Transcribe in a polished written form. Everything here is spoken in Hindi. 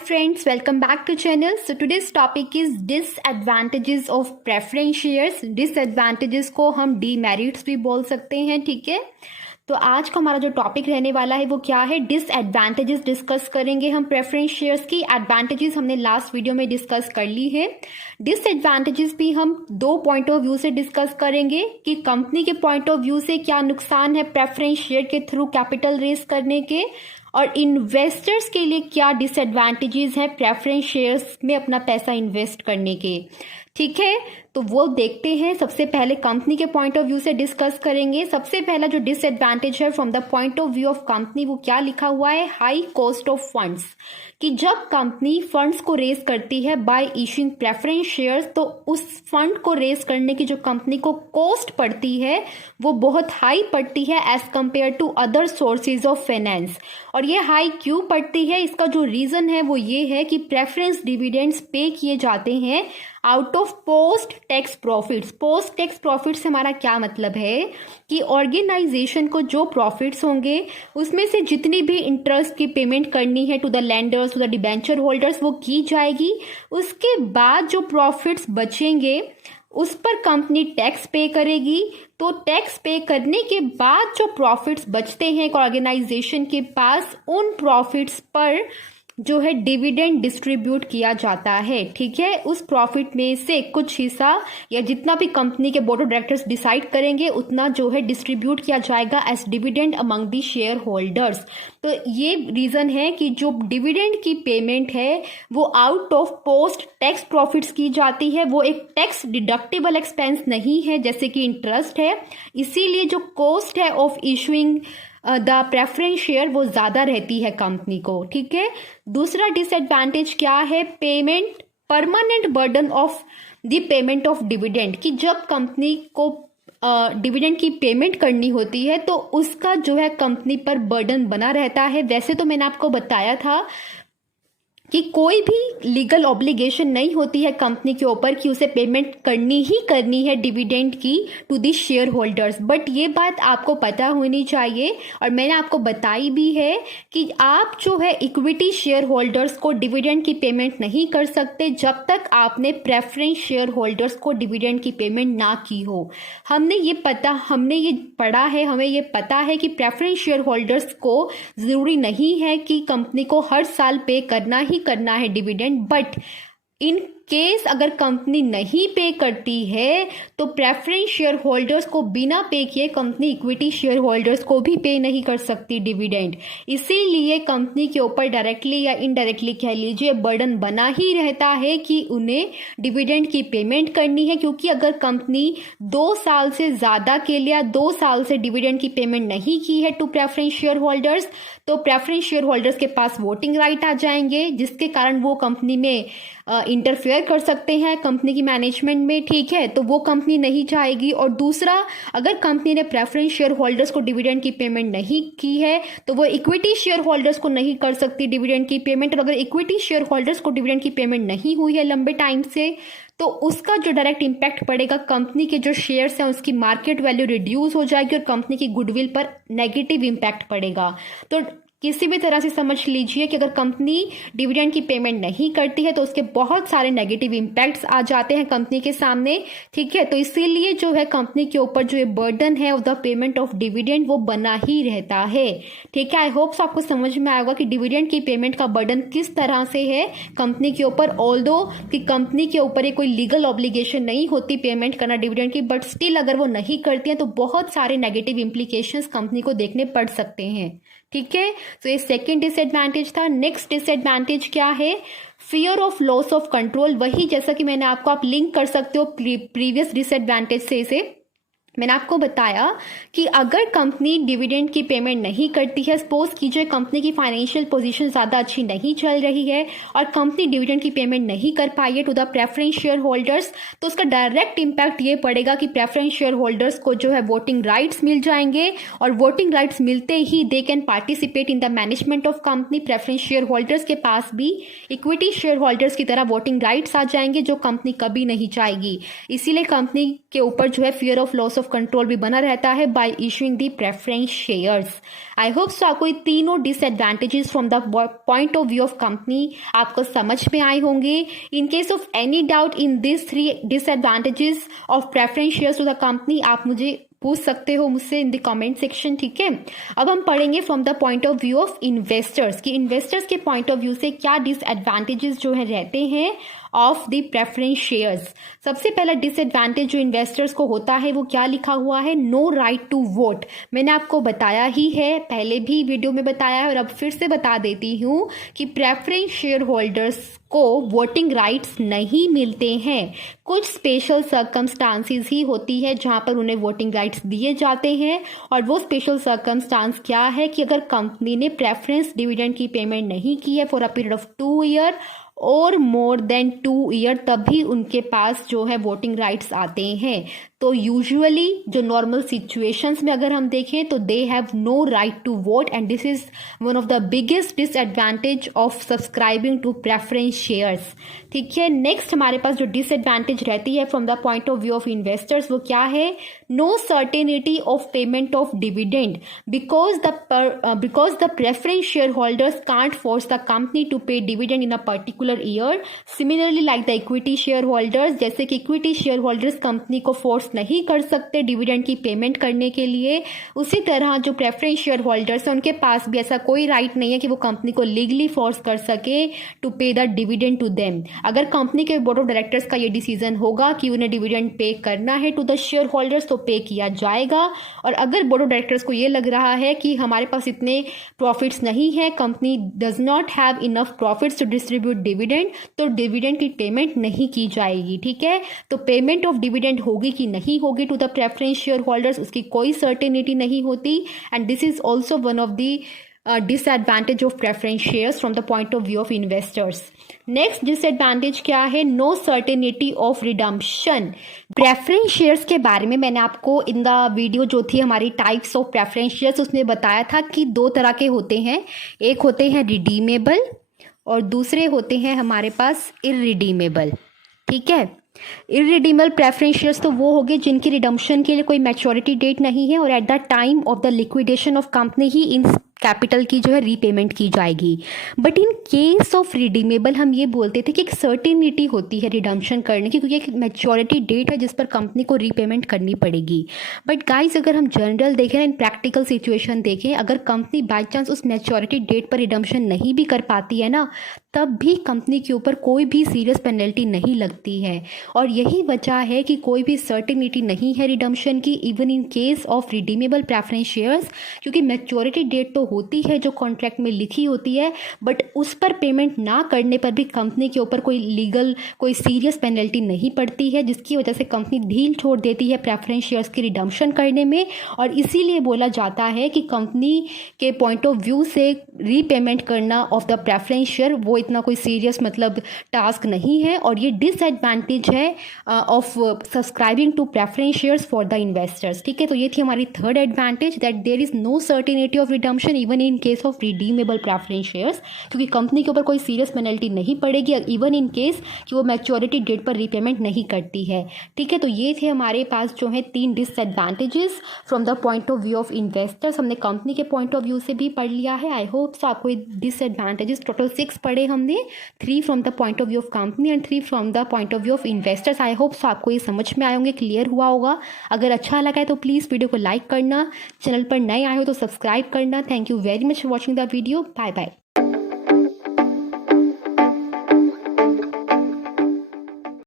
friends, welcome back to channel. So today's topic is disadvantages of preference shares. Disadvantages को हम demerits भी बोल सकते हैं, ठीक है। तो आज का हमारा जो टॉपिक रहने वाला है वो क्या है, डिसएडवांटेजेस डिस्कस करेंगे हम प्रेफरेंस शेयर्स की। एडवांटेजेस हमने लास्ट वीडियो में डिस्कस कर ली है। डिसएडवांटेजेस भी हम दो पॉइंट ऑफ व्यू से डिस्कस करेंगे कि कंपनी के पॉइंट ऑफ व्यू से क्या नुकसान है प्रेफरेंस शेयर के थ्रू कैपिटल रेज करने के, और इन्वेस्टर्स के लिए क्या डिसएडवांटेजेस हैं प्रेफरेंस शेयर्स में अपना पैसा इन्वेस्ट करने के, ठीक है। तो वो देखते हैं। सबसे पहले कंपनी के पॉइंट ऑफ व्यू से डिस्कस करेंगे। सबसे पहला जो डिसएडवांटेज है from the point of view of company, वो क्या लिखा हुआ है, हाई कॉस्ट ऑफ फंड्स। कि जब कंपनी फंड्स को रेज करती है बाय इशूइंग प्रेफरेंस शेयर्स, तो उस फंड को रेज करने की जो कंपनी को कॉस्ट पड़ती है वो बहुत हाई पड़ती है as compare to other sources of finance. और ये हाई क्यों पड़ती है, इसका जो रीजन है वो ये है कि प्रेफरेंस डिविडेंड्स पे किए जाते हैं out of post tax profits. Post tax profits से हमारा क्या मतलब है कि ऑर्गेनाइजेशन को जो प्रॉफिट्स होंगे उसमें से जितनी भी इंटरेस्ट की पेमेंट करनी है to the lenders, to the debenture holders, वो की जाएगी। उसके बाद जो प्रॉफिट्स बचेंगे उस पर कंपनी टैक्स पे करेगी। तो टैक्स पे करने के बाद जो प्रॉफिट्स बचते हैं एक ऑर्गेनाइजेशन के पास, उन प्रॉफिट्स पर जो है डिविडेंड डिस्ट्रीब्यूट किया जाता है, ठीक है। उस प्रॉफिट में से कुछ हिस्सा या जितना भी कंपनी के बोर्ड ऑफ डायरेक्टर्स डिसाइड करेंगे उतना जो है डिस्ट्रीब्यूट किया जाएगा as dividend among the share holders. तो ये रीजन है कि जो डिविडेंड की पेमेंट है वो out of post tax profits की जाती है। वो एक टैक्स डिडक्टेबल एक्सपेंस नहीं है जैसे कि इंटरेस्ट है, इसीलिए जो कॉस्ट है of issuing the preference share वो ज्यादा रहती है कंपनी को, ठीक है। दूसरा डिसएडवांटेज क्या है, payment permanent burden of the payment of dividend. कि जब कंपनी को डिविडेंड की पेमेंट करनी होती है तो उसका जो है कंपनी पर बर्डन बना रहता है। वैसे तो मैंने आपको बताया था कि कोई भी लीगल ऑब्लिगेशन नहीं होती है कंपनी के ऊपर कि उसे पेमेंट करनी ही करनी है डिविडेंड की to the share holders, but ये बात आपको पता होनी चाहिए और मैंने आपको बताई भी है कि आप जो है इक्विटी शेयर होल्डर्स को डिविडेंड की पेमेंट नहीं कर सकते जब तक आपने प्रेफरेंस शेयर होल्डर्स को डिविडेंड की पेमेंट ना की हो। हमने ये पढ़ा है, हमें ये पता है कि प्रेफरेंस शेयर होल्डर्स को जरूरी नहीं है कि कंपनी को हर साल पे करना है डिविडेंड, बट इन केस अगर कंपनी नहीं पे करती है तो प्रेफरेंस शेयर होल्डर्स को बिना पे किए कंपनी इक्विटी शेयर होल्डर्स को भी पे नहीं कर सकती डिविडेंड। इसीलिए कंपनी के ऊपर डायरेक्टली या इनडायरेक्टली कह लीजिए बर्डन बना ही रहता है कि उन्हें डिविडेंड की पेमेंट करनी है। क्योंकि अगर कंपनी 2 साल से ज्यादा के लिए या 2 साल से डिविडेंड की पेमेंट नहीं की है टू प्रेफरेंस शेयर होल्डर्स, तो प्रेफरेंस शेयर होल्डर्स के पास वोटिंग राइट आ जाएंगे, जिसके कारण वो कंपनी में इंटरफेयर कर सकते हैं कंपनी की मैनेजमेंट में, ठीक है। तो वो कंपनी नहीं चाहेगी। और दूसरा, अगर कंपनी ने प्रेफरेंस शेयर होल्डर्स को डिविडेंड की पेमेंट नहीं की है तो वो इक्विटी शेयर होल्डर्स को नहीं कर सकती डिविडेंड की पेमेंट। और अगर इक्विटी शेयर होल्डर्स को डिविडेंड की पेमेंट नहीं हुई है लंबे टाइम से, तो उसका जो डायरेक्ट इंपैक्ट पड़ेगा कंपनी के जो शेयर्स हैं उसकी मार्केट वैल्यू रिड्यूस हो जाएगी और कंपनी की गुडविल पर नेगेटिव इंपैक्ट पड़ेगा। तो किसी भी तरह से समझ लीजिए कि अगर कंपनी डिविडेंड की पेमेंट नहीं करती है तो उसके बहुत सारे नेगेटिव इंपैक्ट्स आ जाते हैं कंपनी के सामने, ठीक है। तो इसीलिए जो है कंपनी के ऊपर जो ये बर्डन है of the payment of dividend वो बना ही रहता है, ठीक है। आई होप्स आपको समझ में आएगा कि डिविडेंड की पेमेंट का बर्डन किस तरह से है कंपनी के ऊपर। ऑल्दो कि कंपनी के ऊपर ये कोई लीगल ऑब्लिगेशन नहीं होती पेमेंट करना डिविडेंड की, बट स्टिल अगर वो नहीं करती हैं तो बहुत सारे नेगेटिव इंप्लीकेशंस कंपनी को देखने पड़ सकते हैं, ठीक है। तो ये सेकेंड डिसएडवांटेज था। नेक्स्ट डिसएडवांटेज क्या है, fear of loss of control. वही जैसा कि मैंने आपको, आप लिंक कर सकते हो प्रीवियस डिसएडवांटेज से इसे। मैंने आपको बताया कि अगर कंपनी डिविडेंड की पेमेंट नहीं करती है, सपोज कीजिए कंपनी की फाइनेंशियल पोजीशन ज़्यादा अच्छी नहीं चल रही है और कंपनी डिविडेंड की पेमेंट नहीं कर पाई है to the preference share holders, तो उसका डायरेक्ट इंपैक्ट ये पड़ेगा कि प्रेफरेंस शेयर होल्डर्स को जो है वोटिंग राइट्स मिल जाएंगे और वोटिंग राइट्स मिलते ही they can participate in the management of company. Preference share holders के पास भी इक्विटी शेयर होल्डर्स की तरह वोटिंग राइट्स आ जाएंगे जो कंपनी कभी नहीं चाहेगी। इसीलिए कंपनी के ऊपर जो है fear of loss of control भी बना रहता है by issuing the preference shares. I hope so आपको ये तीनों disadvantages from the point of view of company आपको समझ में आए होंगे। In case of any doubt in this 3 disadvantages of preference shares to the company, आप मुझे पूछ सकते हो मुझसे इन द कमेंट सेक्शन, ठीक है। अब हम पढ़ेंगे from the point of view of investors कि इन्वेस्टर्स के पॉइंट ऑफ व्यू से क्या डिसएडवांटेजेस जो है रहते हैं ऑफ द प्रेफरेंस शेयर्स। सबसे पहला डिसएडवांटेज जो इन्वेस्टर्स को होता है वो क्या लिखा हुआ है, नो राइट टू वोट। मैंने आपको बताया ही है, पहले भी वीडियो में बताया है और अब फिर से बता देती हूँ कि प्रेफरेंस शेयर होल्डर्स को वोटिंग राइट्स नहीं मिलते हैं। कुछ स्पेशल सर्कमस्टांसेस ही होती है जहां पर उन्हें वोटिंग राइट्स दिए जाते हैं, और वो स्पेशल सर्कमस्टांस क्या है कि अगर कंपनी ने प्रेफरेंस डिविडेंड की पेमेंट नहीं की है for a period of 2 year और मोर देन 2 ईयर, तभी उनके पास जो है वोटिंग राइट्स आते हैं। तो यूजुअली जो नॉर्मल सिचुएशंस में अगर हम देखें तो they have no right to vote, and this is one of the biggest disadvantage of subscribing to preference shares, ठीक है। नेक्स्ट हमारे पास जो डिसएडवांटेज रहती है from the point of view of investors वो क्या है, no certainty of payment of dividend because the preference share holders can't force the company to pay dividend in a particular year. Similarly like the equity share holders, जैसे कि इक्विटी शेयर होल्डर्स कंपनी को फोर्स नहीं कर सकते डिविडेंड की पेमेंट करने के लिए, उसी तरह जो प्रेफरेंस शेयर होल्डर्स हैं उनके पास भी ऐसा कोई राइट नहीं है कि वो कंपनी को लीगली फोर्स कर सके टू पे द डिविडेंड टू देम। अगर कंपनी के बोर्ड ऑफ डायरेक्टर्स का ये डिसीजन होगा कि उन्हें डिविडेंड पे करना है टू द शेयर होल्डर्स तो पे किया जाएगा, और अगर बोर्ड ऑफ डायरेक्टर्स को ये लग रहा है कि हमारे पास इतने प्रॉफिट्स नहीं है, company does not have enough profits to distribute dividend, तो डिविडेंड की पेमेंट नहीं की जाएगी, ठीक है। तो पेमेंट ऑफ डिविडेंड होगी कि नहीं होगी to the preference share holders उसकी कोई सर्टेनिटी नहीं होती, and this is also one of the disadvantage of preference shares from the point of view of investors. Next disadvantage क्या है, no certainty of redemption. Preference shares के बारे में मैंने आपको इन द वीडियो जो थी हमारी टाइप्स ऑफ प्रेफरेंस शेयर्स उसमें बताया था कि 2 तरह के होते हैं, एक होते हैं रिडीमेबल और दूसरे होते हैं हमारे पास इररिडीमेबल, ठीक है। इररिडीमेबल प्रेफरेंस शेयर्स तो वो हो गए जिनकी रिडम्पशन के लिए कोई मैच्योरिटी डेट नहीं है और at the time of the liquidation of company he in capital की जो है रीपेमेंट की जाएगी। But in case of redeemable हम ये बोलते थे कि एक सर्टेनिटी होती है रिडम्पशन करने की, क्योंकि एक मैच्योरिटी डेट है जिस पर कंपनी को रीपेमेंट करनी पड़ेगी। बट गाइस अगर हम जनरल देखें ना, इन प्रैक्टिकल सिचुएशन देखें, अगर कंपनी बाई चांस उस मैच्योरिटी डेट पर रिडम्पशन नहीं भी कर पाती है ना, तब भी कंपनी के ऊपर कोई भी सीरियस पेनल्टी नहीं लगती है। और यही वजह है कि कोई भी सर्टेनिटी नहीं है रिडम्पशन की even in case of redeemable preference shares, क्योंकि मैच्योरिटी डेट तो होती है जो कॉन्ट्रैक्ट में लिखी होती है, बट उस पर पेमेंट ना करने पर भी कंपनी के ऊपर कोई लीगल कोई सीरियस पेनल्टी नहीं पड़ती है, जिसकी वजह से कंपनी ढील छोड़ देती है प्रेफरेंस शेयर्स की रिडम्पशन करने में। और इसीलिए बोला जाता है कि कंपनी के पॉइंट ऑफ व्यू से रीपेमेंट करना ऑफ द प्रेफरेंस शेयर वो इतना कोई सीरियस मतलब टास्क नहीं है, और ये डिसएडवांटेज है of subscribing to preference shares for the investors, ठीक है। तो ये थी हमारी third advantage, that there is no certainty of redemption even in case of redeemable preference shares, क्योंकि कंपनी के ऊपर कोई सीरियस पेनल्टी नहीं पड़ेगी इवन इन केस कि वो मैच्योरिटी डेट पर रीपेमेंट नहीं करती है, ठीक है। तो ये थे हमारे पास जो है 3 disadvantages from the point of view of investors. हमने कंपनी के पॉइंट ऑफ व्यू से भी पढ़ लिया है। आई होप सो आपको डिसएडवांटेजेस टोटल 6 पढ़े हमने, 3 from the point of view of company and 3 from the point of view of investors. I hope so आपको ये समझ में आए होंगे, क्लियर हुआ होगा। अगर अच्छा लगा है तो प्लीज़ वीडियो को लाइक करना, चैनल पर नए आए हो तो सब्सक्राइब करना। Thank you very much for watching the video. Bye bye.